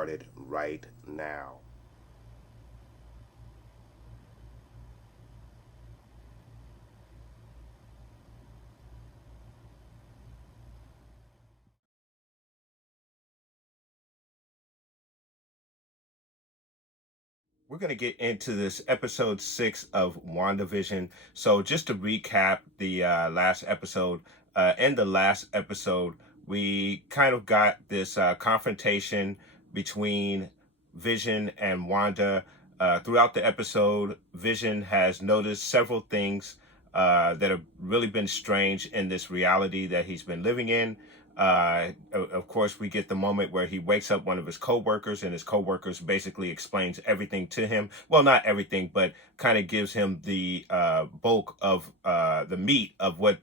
started right now. We're going to get into this episode 6 of WandaVision. So just to recap the last episode, in the last episode, we kind of got this confrontation between Vision and Wanda. Throughout the episode, Vision has noticed several things that have really been strange in this reality that he's been living in. Of course, we get the moment where he wakes up one of his co-workers, and his co-workers basically explains everything to him. Well, not everything, but kind of gives him the bulk of the meat of what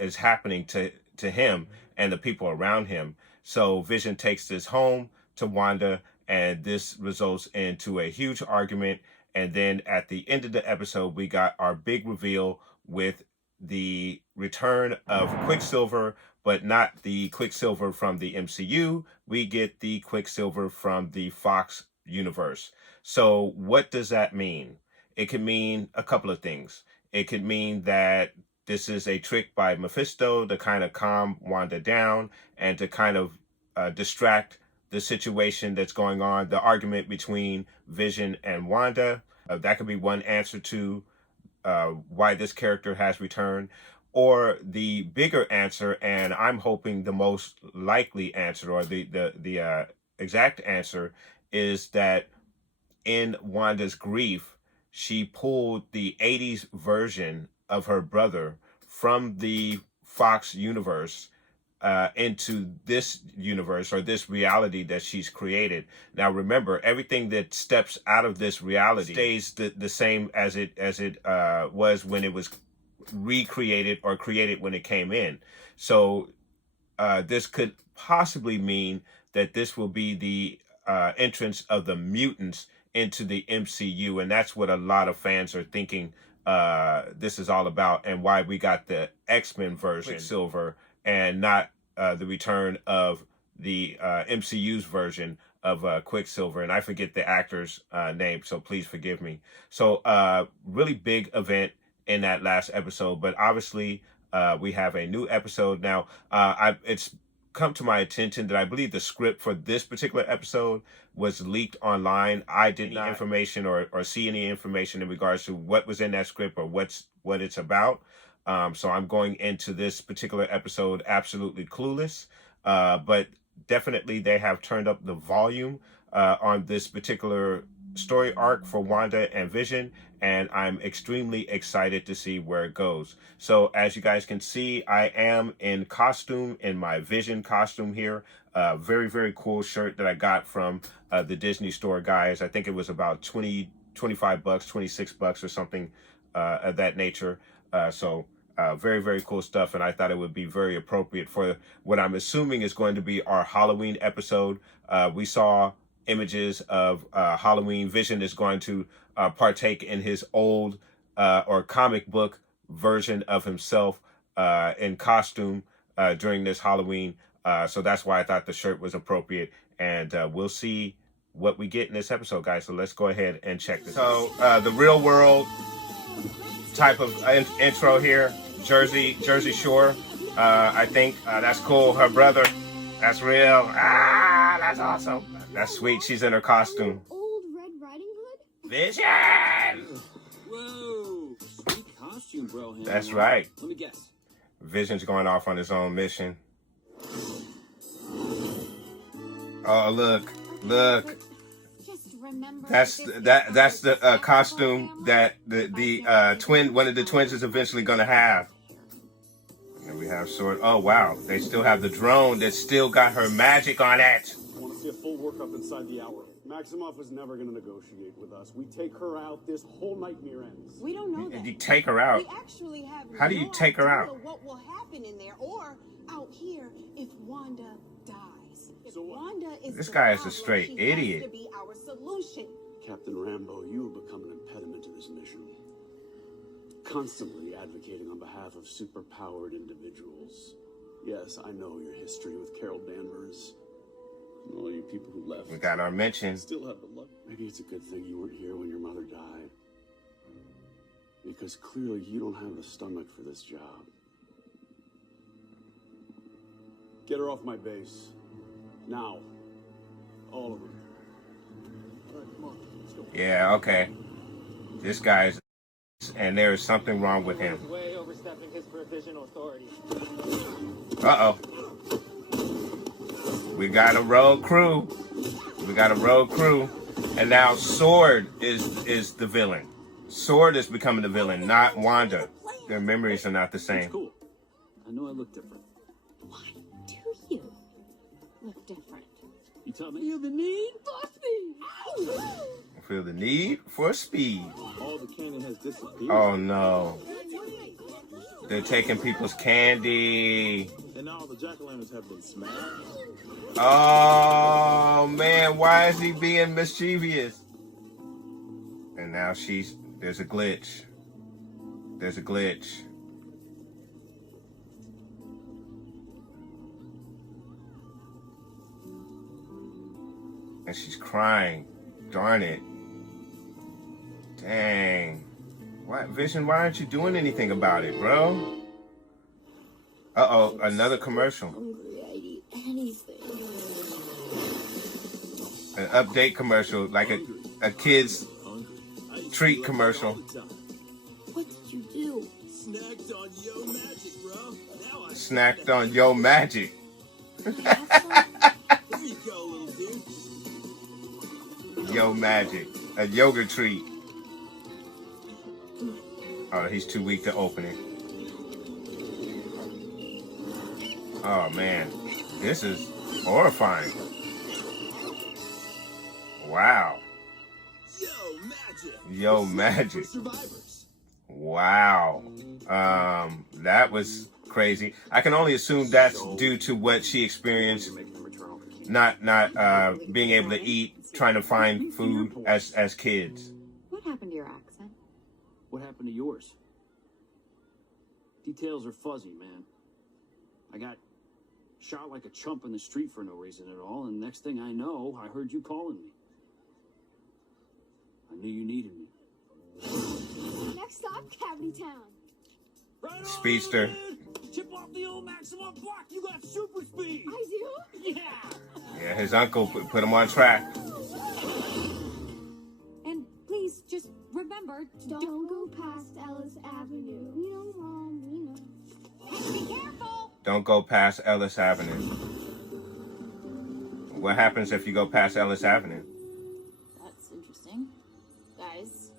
is happening to him and the people around him. So Vision takes this home to Wanda, and this results into a huge argument. And then at the end of the episode, we got our big reveal with the return of Quicksilver, but not the Quicksilver from the MCU. We get the Quicksilver from the Fox universe. So what does that mean? It could mean a couple of things. It could mean that this is a trick by Mephisto to kind of calm Wanda down and to kind of distract the situation that's going on, the argument between Vision and Wanda. That could be one answer to why this character has returned. Or the bigger answer, and I'm hoping the most likely answer, or the exact answer, is that in Wanda's grief, she pulled the 80s version of her brother from the Fox universe into this universe, or this reality that she's created. Now remember, everything that steps out of this reality stays the same as it was when it was recreated or created when it came in. So this could possibly mean that this will be the entrance of the mutants into the MCU, and that's what a lot of fans are thinking this is all about, and why we got the X-Men version Quicksilver and not the return of the MCU's version of Quicksilver. And I forget the actor's name, so please forgive me. So really big event in that last episode, but obviously we have a new episode now. It's come to my attention that I believe the script for this particular episode was leaked online. I didn't get information or see any information in regards to what was in that script or what it's about. So I'm going into this particular episode absolutely clueless, but definitely they have turned up the volume on this particular story arc for Wanda and Vision, and I'm extremely excited to see where it goes. So as you guys can see, I am in costume, in my Vision costume here. Very, very cool shirt that I got from the Disney store guys. I think it was about 25 bucks, 26 bucks or something of that nature. So very, very cool stuff, and I thought it would be very appropriate for what I'm assuming is going to be our Halloween episode. We saw images of Halloween. Vision is going to partake in his old or comic book version of himself in costume during this Halloween. So that's why I thought the shirt was appropriate, and we'll see what we get in this episode, guys. So let's go ahead and check this. So the real world type of intro here, Jersey Shore. I think that's cool. Her brother, that's real. That's awesome. That's sweet. She's in her costume. Old Red Riding Hood? Vision! Whoa! Sweet costume, bro. That's right. Let me guess. Vision's going off on his own mission. Oh, look. Just remember That's the costume that the twin, one of the twins, is eventually going to have. And we have sword. Oh, wow. They still have the drone that still got her magic on it. I want to see a full workup inside the hour. Maximoff was never going to negotiate with us. We take her out, this whole nightmare ends. We don't know that. You take her out? We actually have How do you take her out? What will happen in there or out here if Wanda dies? If So Wanda is This the guy is a problem, straight she idiot. Has to be our solution. Captain Rambo, you have become an impediment to this mission. Constantly advocating on behalf of superpowered individuals. Yes, I know your history with Carol Danvers. All you people who left. We got our mention. Still have the luck. Maybe it's a good thing you weren't here when your mother died. Because clearly you don't have the stomach for this job. Get her off my base. Now. All of them. All right, come on. Let's go. Yeah, okay. This guy's... And there is something wrong with him. Way overstepping his provisional authority. Uh-oh. We got a road crew. We got a road crew. And now Sword is the villain. Sword is becoming the villain, not Wanda. Their memories are not the It's same. cool. I know I look different. Why do you look different? You tell me. Feel the need for speed. Feel the need for speed. All the cannon has disappeared. Oh no. They're taking people's candy. And now the jack-o'-lanterns have been smashed. Oh man, why is he being mischievous? And now there's a glitch. There's a glitch. And she's crying. Darn it. Dang. What, Vision, why aren't you doing anything about it, bro? Uh-oh, another commercial. Hungry, I'd eat anything. An update commercial, like a kid's treat commercial. What did you do? Snacked on yo magic, bro. Now I Snacked on yo magic. Here you go, little dude. Yo magic. A yogurt treat. Oh, he's too weak to open it. Oh man, this is horrifying. Wow. Yo magic. Yo magic. Survivors. Wow. That was crazy. I can only assume that's due to what she experienced, not being able to eat, trying to find food as kids. What happened to your accent? What happened to yours? Details are fuzzy, man. I got shot like a chump in the street for no reason at all, and next thing I know, I heard you calling me. I knew you needed me. Next stop, Cavity Town. Right on, Speedster. man. Chip off the old maximum block. You got super speed. I do? Yeah. Yeah, his uncle put him on track. And please, just remember, don't go past Ellis Avenue. We know, Mom, we know. Hey, be careful! Don't go past Ellis Avenue. What happens if you go past Ellis Avenue? That's interesting. Guys,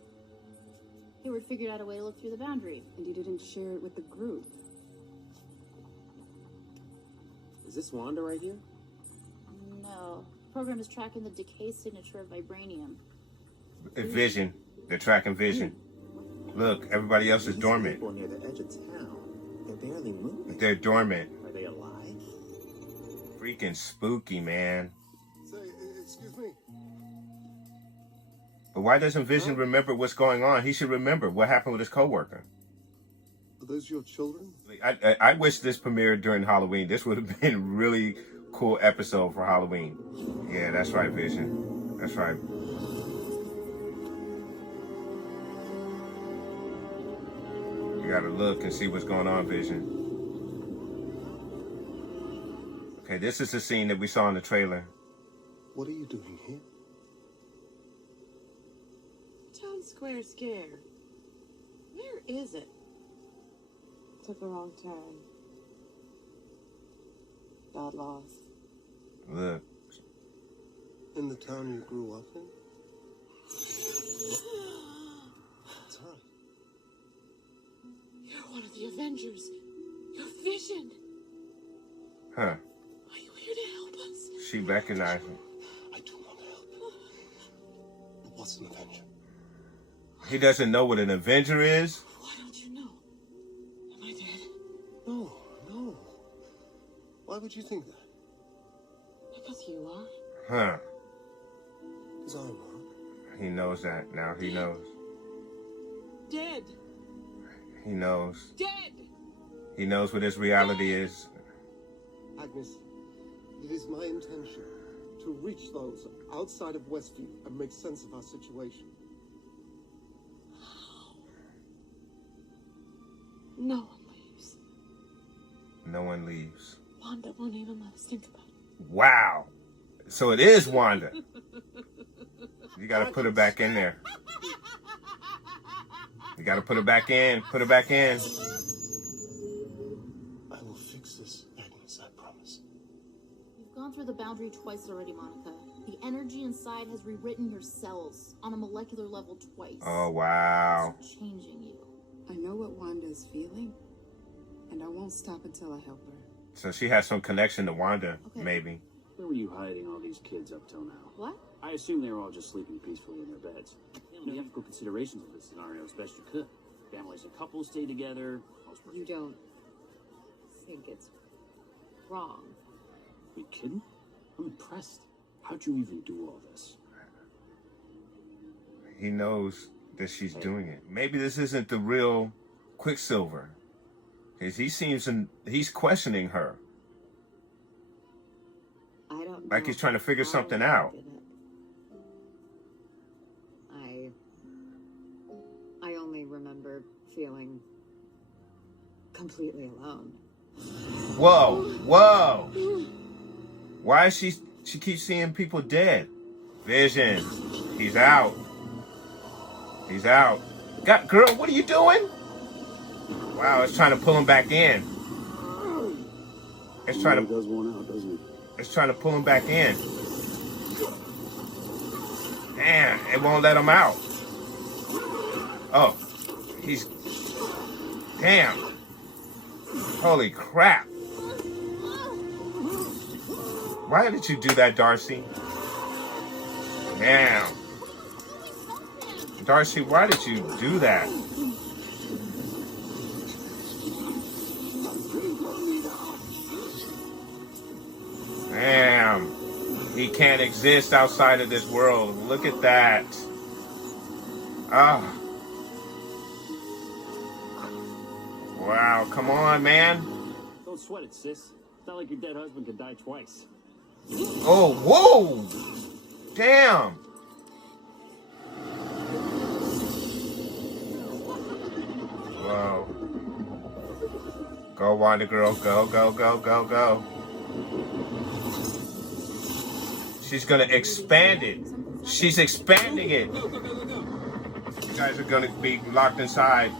Hayward figured out a way to look through the boundary. And you didn't share it with the group. Is this Wanda right here? No. The program is tracking the decay signature of vibranium. Vision. They're tracking Vision. Look, everybody else is dormant. People near the edge of town. They're barely moving. They're dormant. Are they alive? Freaking spooky, man. Say, excuse me. But why doesn't Vision remember what's going on? He should remember what happened with his coworker. Are those your children? I wish this premiered during Halloween. This would have been a really cool episode for Halloween. Yeah, that's right, Vision. That's right. You gotta look and see what's going on, Vision. Okay, this is the scene that we saw in the trailer. What are you doing here? Town Square Scare. Where is it? Took a wrong turn. Got lost. Look. In the town you grew up in? That's right. You're one of the Avengers. You're Vision. Huh. Are you here to help us? She recognized him. I do want to help. But what's an Avenger? He doesn't know what an Avenger is? Why don't you know? Am I dead? No, no. Why would you think that? Because you are. Huh. Because I'm not. He knows that. Now he knows. Dead. He knows. Dead. He knows what his reality is. Agnes, it is my intention to to reach those outside of Westview and make sense of our situation. No one leaves. No one leaves. Wanda won't even let us think about it. Wow. So it is Wanda. You got to put her back in there. You got to put her back in. Put her back in. I will fix this, Agnes, I promise. You've gone through the boundary twice already, Monica. The energy inside has rewritten your cells on a molecular level twice. Oh, wow. It's changing you. I know what Wanda is feeling, and I won't stop until I help her. So she has some connection to Wanda, Okay. maybe. Where were you hiding all these kids up till now? What? I assume they were all just sleeping peacefully in their beds. You know, the ethical considerations of this scenario as best you could. Families and couples stay together. You don't think it's wrong? Are you kidding? I'm impressed. How'd you even do all this? He knows that she's doing it. Maybe this isn't the real Quicksilver. Because he's questioning her. I don't know. Like he's trying to figure how something I out. did it. I only remember feeling completely alone. Whoa, whoa. Why is she keeps seeing people dead? Vision. He's out. He's out. Girl, what are you doing? Wow, it's trying to pull him back in. It's trying He does one out, doesn't he? It's trying to pull him back in. Damn, it won't let him out. Oh, he's... Damn. Holy crap. Why did you do that, Darcy? Damn. Darcy, why did you do that? Damn. He can't exist outside of this world. Look at that. Ah. Wow, come on, man. Don't sweat it, sis. It's not like your dead husband could die twice. Oh, whoa. Damn. Whoa. Go, Wanda girl. Go, go, go, go, go. She's going to expand it. She's expanding it. You guys are going to be locked inside.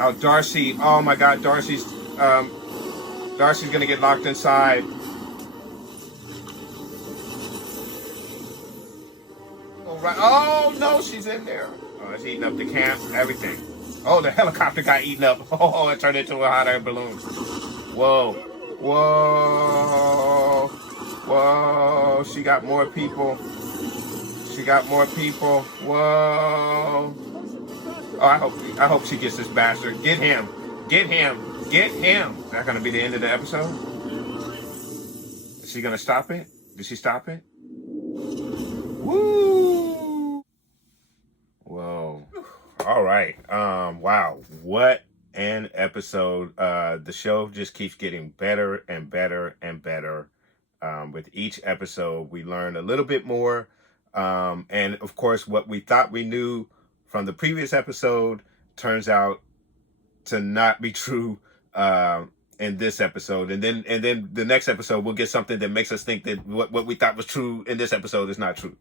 Oh, Darcy. Oh, my God. Darcy's going to get locked inside. Oh, right. Oh, no. She's in there. Oh, it's eating up the camp. Everything. Oh, the helicopter got eaten up. Oh, it turned into a hot air balloon. Whoa. Whoa. Whoa. She got more people. She got more people. Whoa. Oh, I hope she gets this bastard. Get him. Get him. Get him. Is that going to be the end of the episode? Is she going to stop it? Did she stop it? Woo. Whoa. All right. Wow. What an episode. The show just keeps getting better and better and better. With each episode, we learn a little bit more. And of course, what we thought we knew from the previous episode turns out to not be true in this episode. And then the next episode, we'll get something that makes us think that what we thought was true in this episode is not true.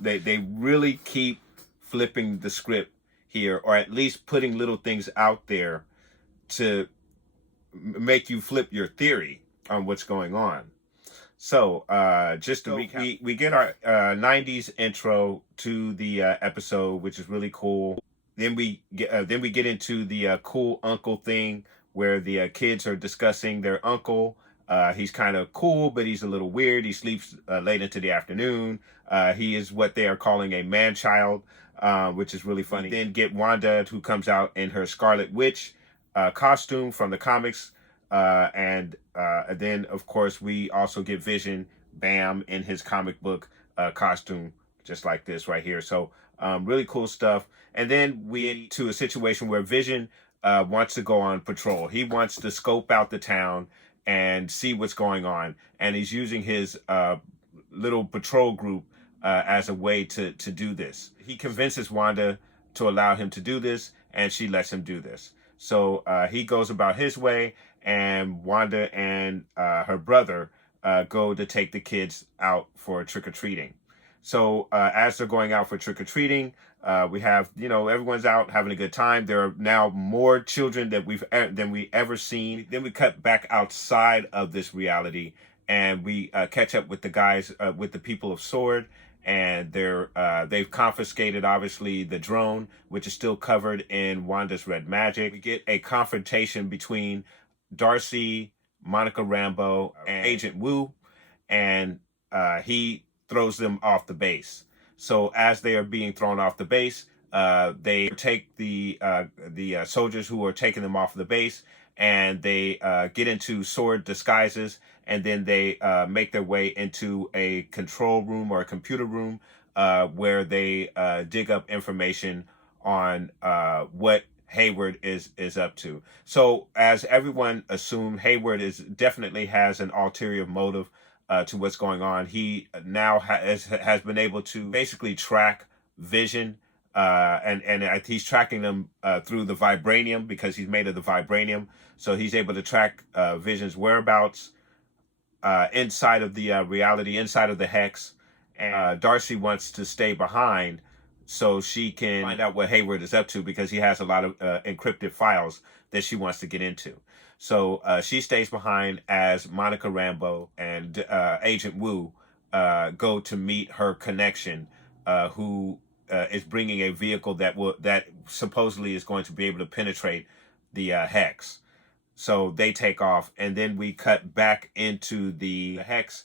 They really keep flipping the script here, or at least putting little things out there to make you flip your theory on what's going on. So, just to recap, we get our 90s intro to the episode, which is really cool. Then we get into the cool uncle thing, where the kids are discussing their uncle. He's kind of cool, but he's a little weird. He sleeps late into the afternoon. He is what they are calling a man-child, which is really funny. Then get Wanda, who comes out in her Scarlet Witch costume from the comics. And then, of course, we also get Vision, Bam, in his comic book costume, just like this right here. So really cool stuff. And then we get to a situation where Vision wants to go on patrol. He wants to scope out the town and see what's going on. And he's using his little patrol group as a way to do this. He convinces Wanda to allow him to do this, and she lets him do this. So he goes about his way, and Wanda and her brother go to take the kids out for trick-or-treating. So as they're going out for trick-or-treating, we have, everyone's out having a good time. There are now more children than we ever seen. Then we cut back outside of this reality, and we catch up with the guys, with the people of Sword, and they've confiscated, obviously, the drone, which is still covered in Wanda's red magic. We get a confrontation between Darcy, Monica Rambeau, and Agent Wu, and he throws them off the base. So as they are being thrown off the base, they take the soldiers who are taking them off the base, and they get into Sword disguises, and then they make their way into a control room or a computer room where they dig up information on what Hayward is up to. So as everyone assumed, Hayward definitely has an ulterior motive to what's going on. He now has been able to basically track Vision, and he's tracking them through the vibranium, because he's made of the vibranium. So he's able to track Vision's whereabouts inside of the reality, inside of the hex. And Darcy wants to stay behind so she can find out what Hayward is up to, because he has a lot of encrypted files that she wants to get into. So she stays behind as Monica Rambeau and Agent Wu go to meet her connection, who is bringing a vehicle that supposedly is going to be able to penetrate the hex. So they take off, and then we cut back into the hex,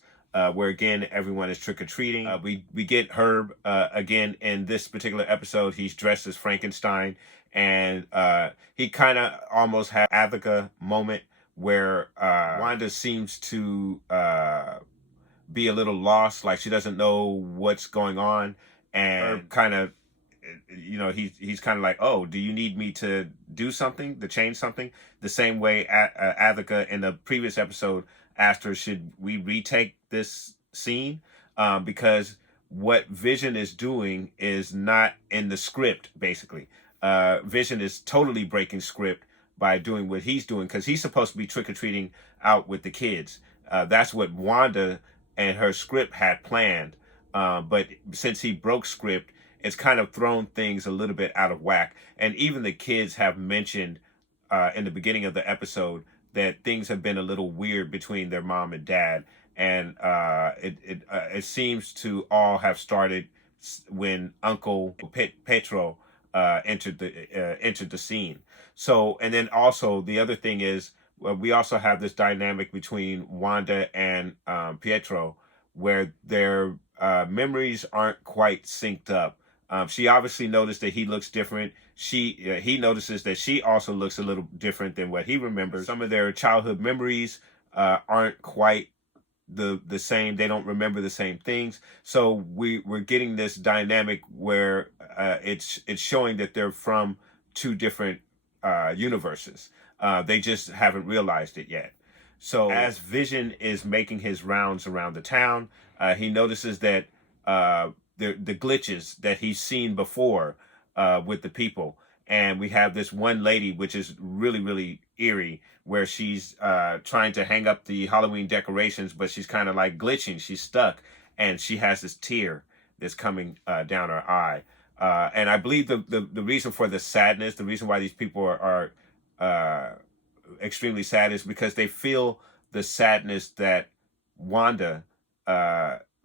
where again everyone is trick-or-treating. We get Herb again in this particular episode. He's dressed as Frankenstein, and he kind of almost had Agatha moment where Wanda seems to be a little lost, like she doesn't know what's going on, and Herb kind of, he's kind of like, oh, do you need me to do something, to change something? The same way Agatha in the previous episode asked her, should we retake this scene? Because what Vision is doing is not in the script, basically. Vision is totally breaking script by doing what he's doing, because he's supposed to be trick-or-treating out with the kids. That's what Wanda and her script had planned. But since he broke script, it's kind of thrown things a little bit out of whack. And even the kids have mentioned in the beginning of the episode that things have been a little weird between their mom and dad. And it seems to all have started when Uncle Pietro entered the scene. So, and then also the other thing is, we also have this dynamic between Wanda and Pietro, where their memories aren't quite synced up. She obviously noticed that he looks different. He notices that she also looks a little different than what he remembers. Some of their childhood memories aren't quite the same. They don't remember the same things. So we're getting this dynamic where it's showing that they're from two different universes. They just haven't realized it yet. So as Vision is making his rounds around the town, he notices that the glitches that he's seen before with the people. And we have this one lady, which is really, really eerie, where she's trying to hang up the Halloween decorations, but she's kind of like glitching. She's stuck, and she has this tear that's coming down her eye. And I believe the reason for the sadness, the reason why these people are extremely sad, is because they feel the sadness that Wanda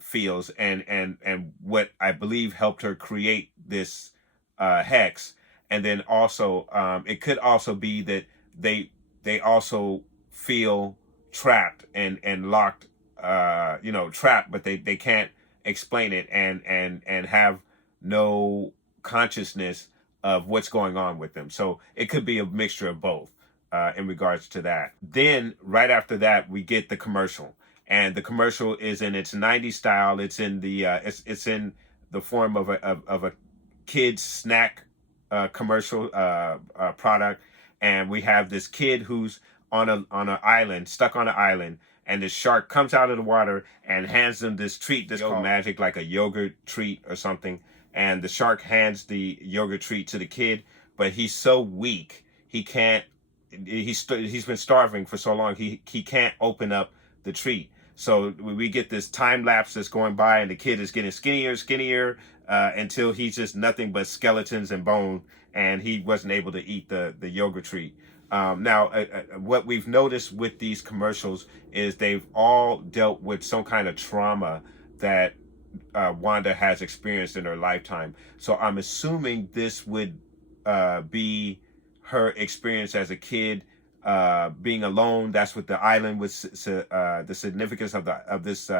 feels, and what I believe helped her create this hex. And then also it could also be that they also feel trapped and locked, trapped, but they can't explain it, and have no consciousness of what's going on with them. So it could be a mixture of both in regards to that. Then right after that, we get the commercial. And the commercial is in its 90s style. It's in the it's in the form of a kid's snack commercial product, and we have this kid who's on an island, stuck on an island, and the shark comes out of the water and hands them this treat that's called magic, like a yogurt treat or something. And the shark hands the yogurt treat to the kid, but he's so weak he can't. He's been starving for so long he can't open up the treat. So we get this time lapse that's going by, and the kid is getting skinnier, until he's just nothing but skeletons and bone, and he wasn't able to eat the yogurt treat. Now, what we've noticed with these commercials is they've all dealt with some kind of trauma that Wanda has experienced in her lifetime. So I'm assuming this would be her experience as a kid, being alone. That's what the island was, the significance of this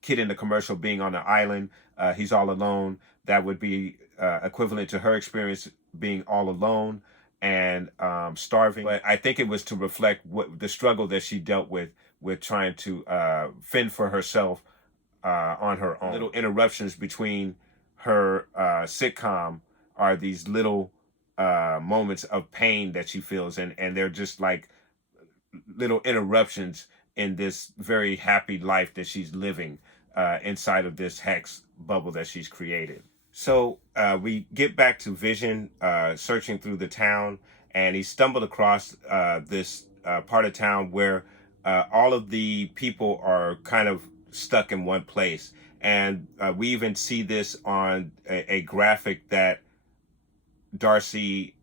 kid in the commercial being on the island. He's all alone. That would be equivalent to her experience being all alone and starving. But I think it was to reflect what the struggle that she dealt with trying to fend for herself on her own. Little interruptions between her sitcom are these little moments of pain that she feels, and they're just like little interruptions in this very happy life that she's living inside of this hex bubble that she's created. So we get back to Vision searching through the town, and he stumbled across this part of town where all of the people are kind of stuck in one place. And we even see this on a graphic that Darcy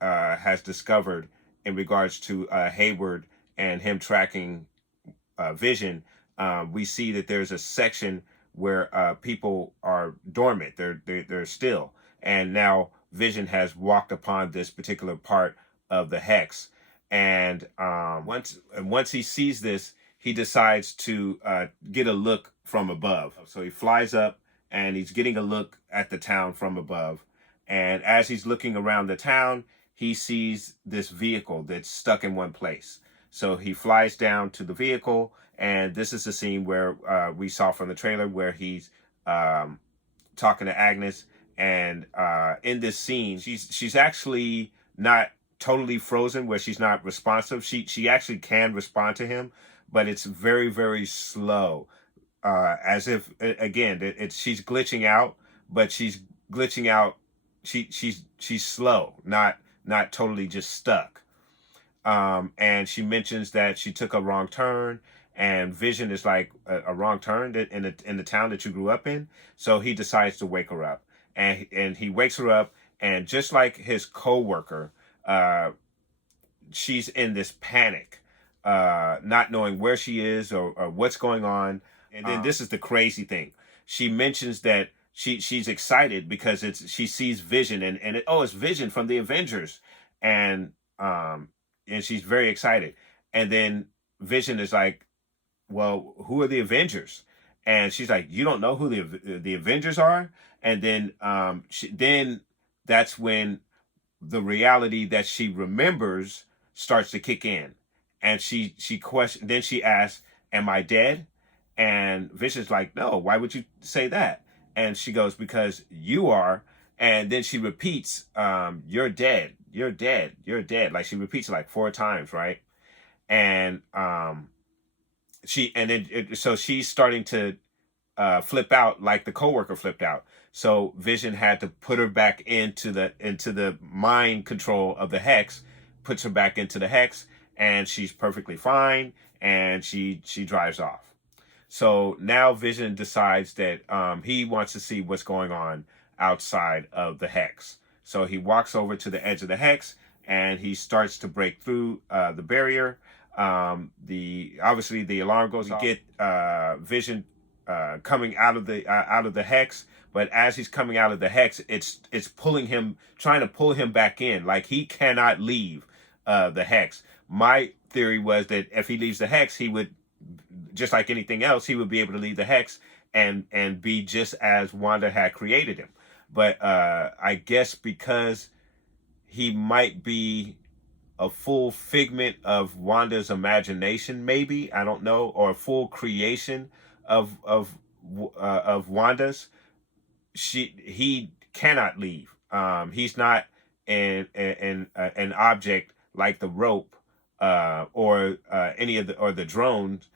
has discovered in regards to Hayward and him tracking Vision. We see that there's a section where people are dormant, they're still, and now Vision has walked upon this particular part of the hex, and once he sees this, he decides to get a look from above. So he flies up and he's getting a look at the town from above. And as he's looking around the town, he sees this vehicle that's stuck in one place. So he flies down to the vehicle, and this is the scene where we saw from the trailer where he's talking to Agnes. And in this scene, she's actually not totally frozen, where she's not responsive. She actually can respond to him, but it's very, very slow. As if, again, she's glitching out, but she's glitching out. She's slow, not totally just stuck. And she mentions that she took a wrong turn, and Vision is like, a wrong turn in the town that you grew up in. So he decides to wake her up, and he wakes her up, and just like his coworker, she's in this panic, not knowing where she is or what's going on. And then this is the crazy thing. She mentions that she's excited because she sees Vision, and it's Vision from the Avengers, and she's very excited. And then Vision is like, well, who are the Avengers? And she's like, you don't know who the Avengers are? And then then that's when the reality that she remembers starts to kick in, and she asks, am I dead? And Vision's like, no, why would you say that? And she goes, because you are. And then she repeats, you're dead, you're dead, you're dead. Like, she repeats it like 4 times, right? And so she's starting to flip out like the coworker flipped out. So Vision had to put her back into the mind control of the hex, puts her back into the hex, and she's perfectly fine, and she drives off. So now Vision decides that he wants to see what's going on outside of the hex. So he walks over to the edge of the hex, and he starts to break through the barrier. Obviously the alarm goes off. We get Vision coming out of the hex, but as he's coming out of the hex, it's trying to pull him back in. Like, he cannot leave the hex. My theory was that if he leaves the hex, he would, just like anything else, he would be able to leave the hex and be just as Wanda had created him. But I guess because he might be a full figment of Wanda's imagination, maybe, I don't know, or a full creation of Wanda's, he cannot leave. He's not an object like the rope or any of the drones.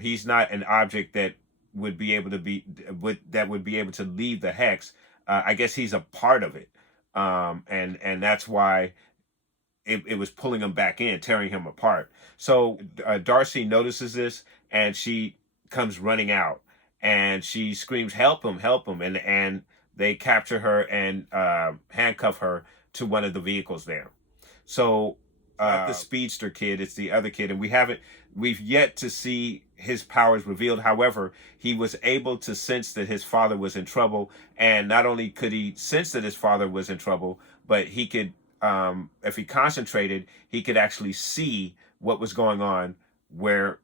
He's not an object that would be able to leave the hex. I guess he's a part of it, and that's why it was pulling him back in, tearing him apart. So Darcy notices this, and she comes running out, and she screams, "Help him! Help him!" And they capture her and handcuff her to one of the vehicles there. So not the speedster kid, it's the other kid, and we've yet to see his powers revealed. However, he was able to sense that his father was in trouble, and not only could he sense that his father was in trouble, but he could, if he concentrated, he could actually see what was going on where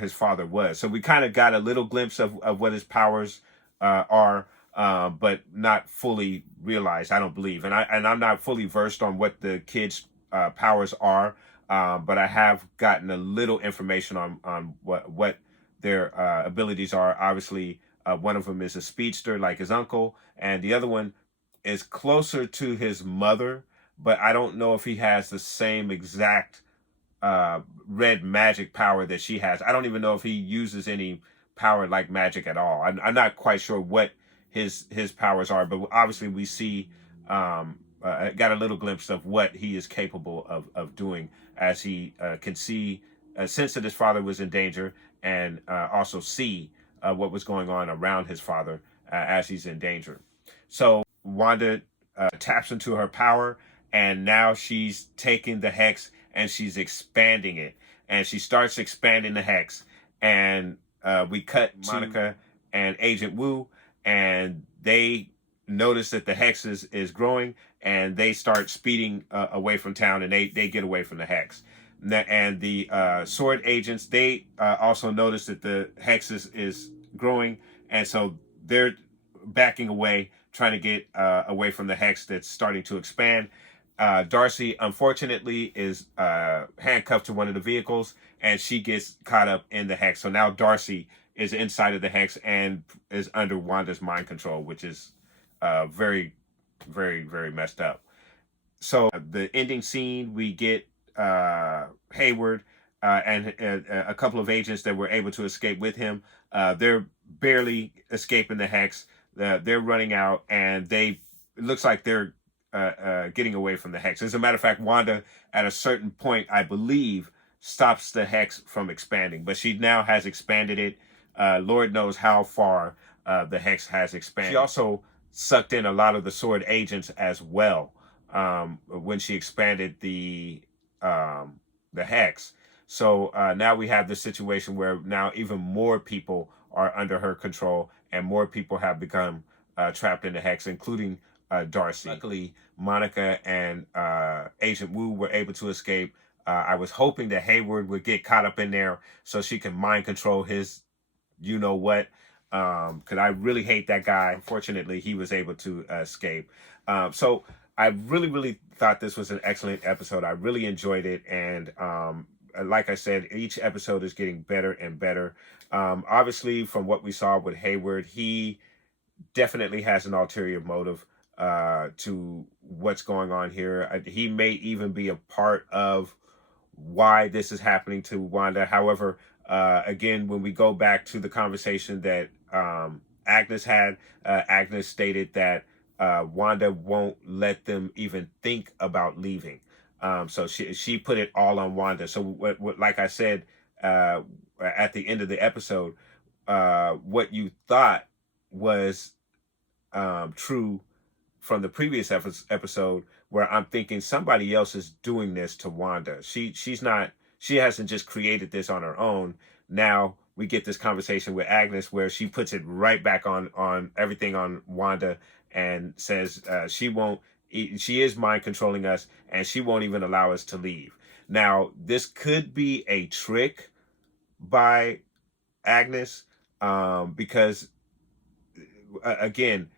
his father was. So we kind of got a little glimpse of what his powers are, but not fully realized, I don't believe. And I'm not fully versed on what the kids' powers are, but I have gotten a little information on what their abilities are. Obviously, one of them is a speedster like his uncle, and the other one is closer to his mother, but I don't know if he has the same exact red magic power that she has. I don't even know if he uses any power like magic at all. I'm not quite sure what his powers are, but obviously we see got a little glimpse of what he is capable of doing, as he can see, sense that his father was in danger, and also see what was going on around his father as he's in danger. So Wanda taps into her power, and now she's taking the hex and she's expanding it, and she starts expanding the hex, and we cut Monica and Agent Wu, and they notice that the hex is growing, and they start speeding away from town, and they get away from the hex. And the sword agents, they also notice that the hex is growing, and so they're backing away, trying to get away from the hex that's starting to expand. Darcy, unfortunately, is handcuffed to one of the vehicles, and she gets caught up in the hex. So now Darcy is inside of the hex and is under Wanda's mind control, which is very, very, very messed up. So the ending scene, we get Hayward and a couple of agents that were able to escape with him. They're barely escaping the hex. They're running out, and it looks like they're getting away from the hex. As a matter of fact, Wanda, at a certain point, I believe, stops the hex from expanding, but she now has expanded it. Lord knows how far the hex has expanded. She also sucked in a lot of the sword agents as well when she expanded the hex. So now we have this situation where now even more people are under her control, and more people have become trapped in the hex, including Darcy. Luckily, Monica and Agent Wu were able to escape. I was hoping that Hayward would get caught up in there so she can mind control his you-know-what, because I really hate that guy. Unfortunately, he was able to escape. So I really, really thought this was an excellent episode. I really enjoyed it, and like I said, each episode is getting better and better. Obviously, from what we saw with Hayward, he definitely has an ulterior motive to what's going on here. He may even be a part of why this is happening to Wanda. However, again, when we go back to the conversation that Agnes had, Agnes stated that Wanda won't let them even think about leaving. So she put it all on Wanda. So what like I said at the end of the episode, what you thought was true from the previous episode, where I'm thinking somebody else is doing this to Wanda. She hasn't just created this on her own. Now we get this conversation with Agnes where she puts it right back on everything on Wanda, and says she is mind controlling us, and she won't even allow us to leave. Now, this could be a trick by Agnes, because again,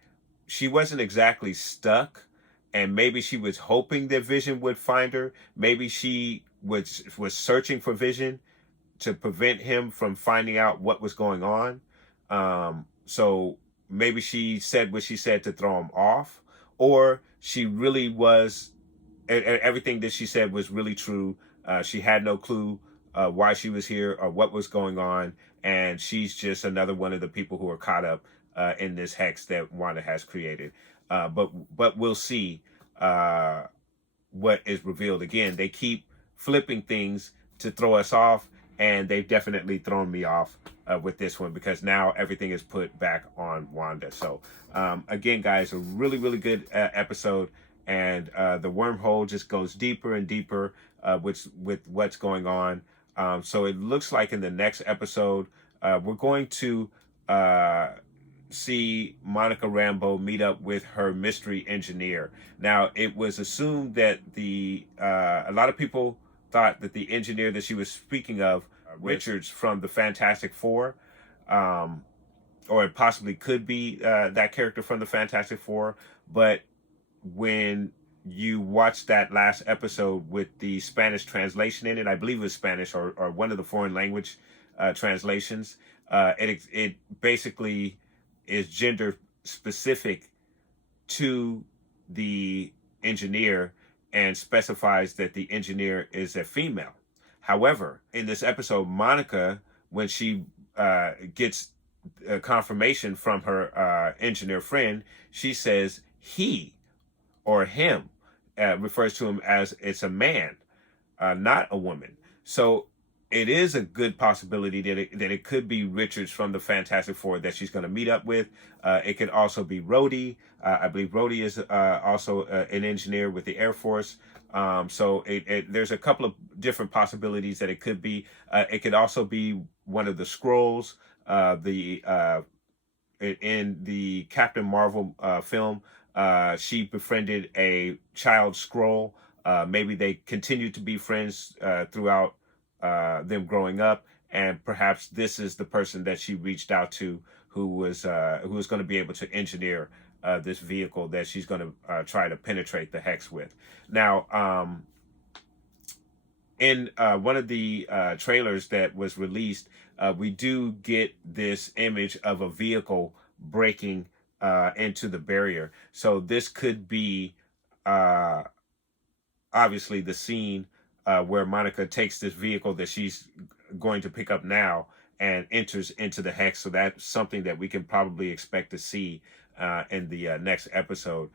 she wasn't exactly stuck, and maybe she was hoping that Vision would find her. Maybe she was searching for Vision to prevent him from finding out what was going on. So maybe she said what she said to throw him off, or she really was, everything that she said was really true. She had no clue why she was here or what was going on, and she's just another one of the people who are caught up in this hex that Wanda has created. But we'll see what is revealed. Again, they keep flipping things to throw us off, and they've definitely thrown me off with this one, because now everything is put back on Wanda. So again, guys, a really good episode, and the wormhole just goes deeper and deeper with what's going on. So it looks like in the next episode we're going to see Monica Rambeau meet up with her mystery engineer. Now, it was assumed that a lot of people thought that the engineer that she was speaking of, Richards from the Fantastic Four, or it possibly could be that character from the Fantastic Four. But when you watch that last episode with the Spanish translation in it, I believe it was Spanish or one of the foreign language translations, it basically is gender specific to the engineer and specifies that the engineer is a female. However, in this episode, Monica, when she gets confirmation from her engineer friend, she says he or him, refers to him as it's a man, not a woman. So it is a good possibility that it could be Richards from the Fantastic Four that she's going to meet up with. It could also be Rhodey. I believe Rhodey is also an engineer with the Air Force. So there's a couple of different possibilities that it could be. It could also be one of the Skrulls. In the Captain Marvel film, she befriended a child Skrull. Maybe they continued to be friends throughout them growing up, and perhaps this is the person that she reached out to, who was going to be able to engineer this vehicle that she's going to try to penetrate the hex with. Now, in one of the trailers that was released, we do get this image of a vehicle breaking into the barrier. So this could be obviously the scene where Monica takes this vehicle that she's going to pick up now and enters into the hex. So that's something that we can probably expect to see in the next episode.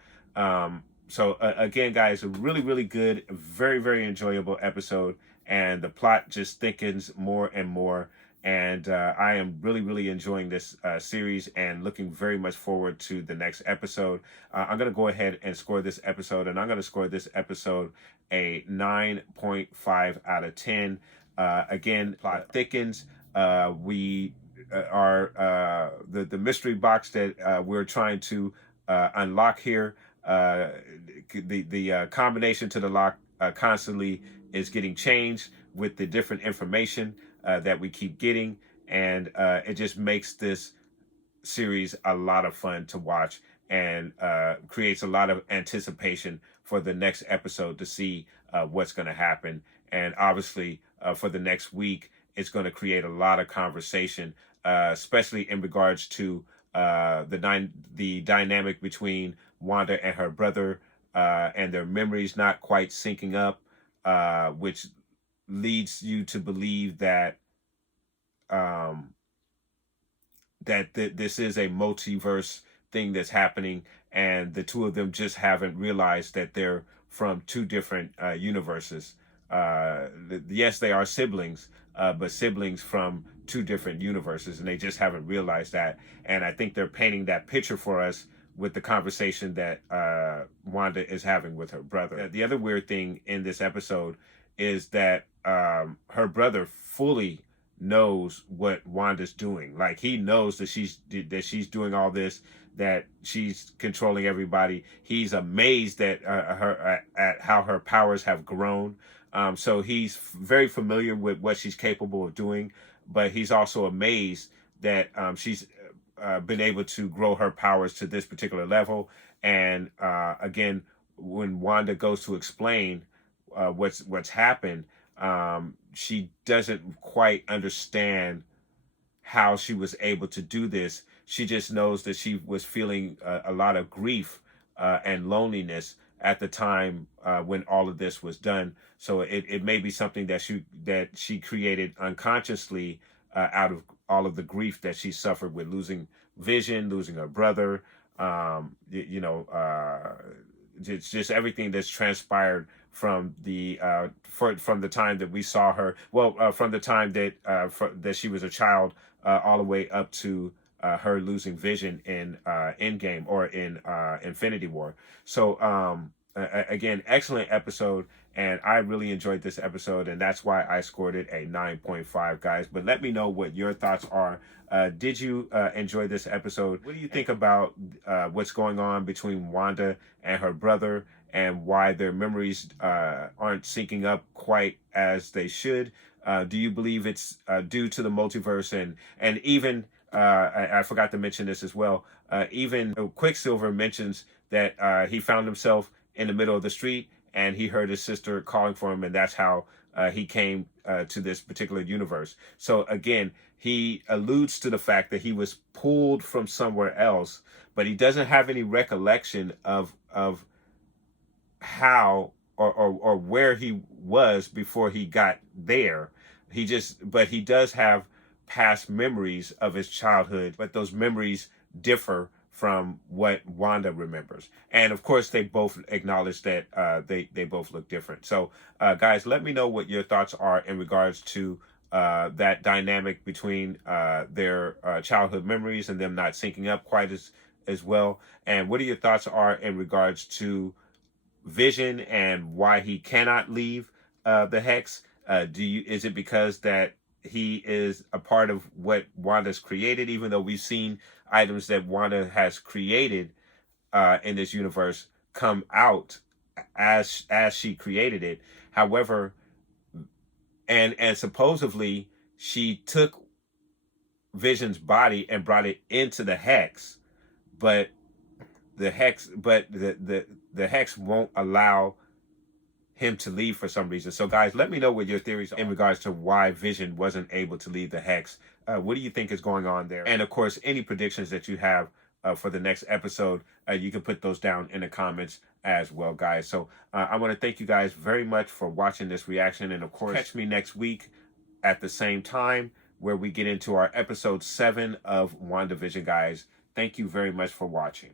So again, guys, a really good, very enjoyable episode, and the plot just thickens more and more. And I am really enjoying this series and looking very much forward to the next episode. I'm going to go ahead and score this episode, and I'm going to score this episode a 9.5 out of 10. Again, plot thickens. We are the mystery box that we're trying to unlock here. The combination to the lock constantly is getting changed with the different information that we keep getting, and it just makes this series a lot of fun to watch, and creates a lot of anticipation for the next episode to see what's going to happen. And obviously for the next week, it's going to create a lot of conversation, especially in regards to the dynamic between Wanda and her brother, and their memories not quite syncing up, which leads you to believe that this is a multiverse thing that's happening, and the two of them just haven't realized that they're from two different universes. Yes, they are siblings, but siblings from two different universes, and they just haven't realized that. And I think they're painting that picture for us with the conversation that Wanda is having with her brother. The other weird thing in this episode is that her brother fully knows what Wanda's doing. Like, he knows that she's doing all this, that she's controlling everybody. He's amazed at at how her powers have grown. So he's very familiar with what she's capable of doing, but he's also amazed that she's been able to grow her powers to this particular level. And again, when Wanda goes to explain what's happened, she doesn't quite understand how she was able to do this. She just knows that she was feeling a lot of grief and loneliness at the time when all of this was done. So it may be something that she created unconsciously out of all of the grief that she suffered with losing Vision, losing her brother, just everything that's transpired from the from the time that we saw her. Well, from the time that that she was a child, all the way up to her losing Vision in Endgame or in Infinity War. So again, excellent episode, and I really enjoyed this episode, and that's why I scored it a 9.5, guys. But let me know what your thoughts are. Did you enjoy this episode? What do you think about what's going on between Wanda and her brother, and why their memories aren't syncing up quite as they should? Do you believe it's due to the multiverse? And even I forgot to mention this as well. Even Quicksilver mentions that he found himself in the middle of the street and he heard his sister calling for him, and that's how he came to this particular universe. So again, he alludes to the fact that he was pulled from somewhere else, but he doesn't have any recollection of how or where he was before he got there. But he does have past memories of his childhood, but those memories differ from what Wanda remembers. And of course, they both acknowledge that they both look different. So guys, let me know what your thoughts are in regards to that dynamic between their childhood memories and them not syncing up quite as well. And what are your thoughts are in regards to Vision and why he cannot leave the Hex? Is it because that he is a part of what Wanda's created, even though we've seen items that Wanda has created in this universe come out as she created it? However, and supposedly she took Vision's body and brought it into the Hex, but the Hex won't allow him to leave for some reason. So guys, let me know what your theories are in regards to why Vision wasn't able to leave the Hex. What do you think is going on there? And of course, any predictions that you have for the next episode, you can put those down in the comments as well, guys. So I want to thank you guys very much for watching this reaction, and of course, catch me next week at the same time where we get into our episode 7 of WandaVision, guys. Thank you very much for watching.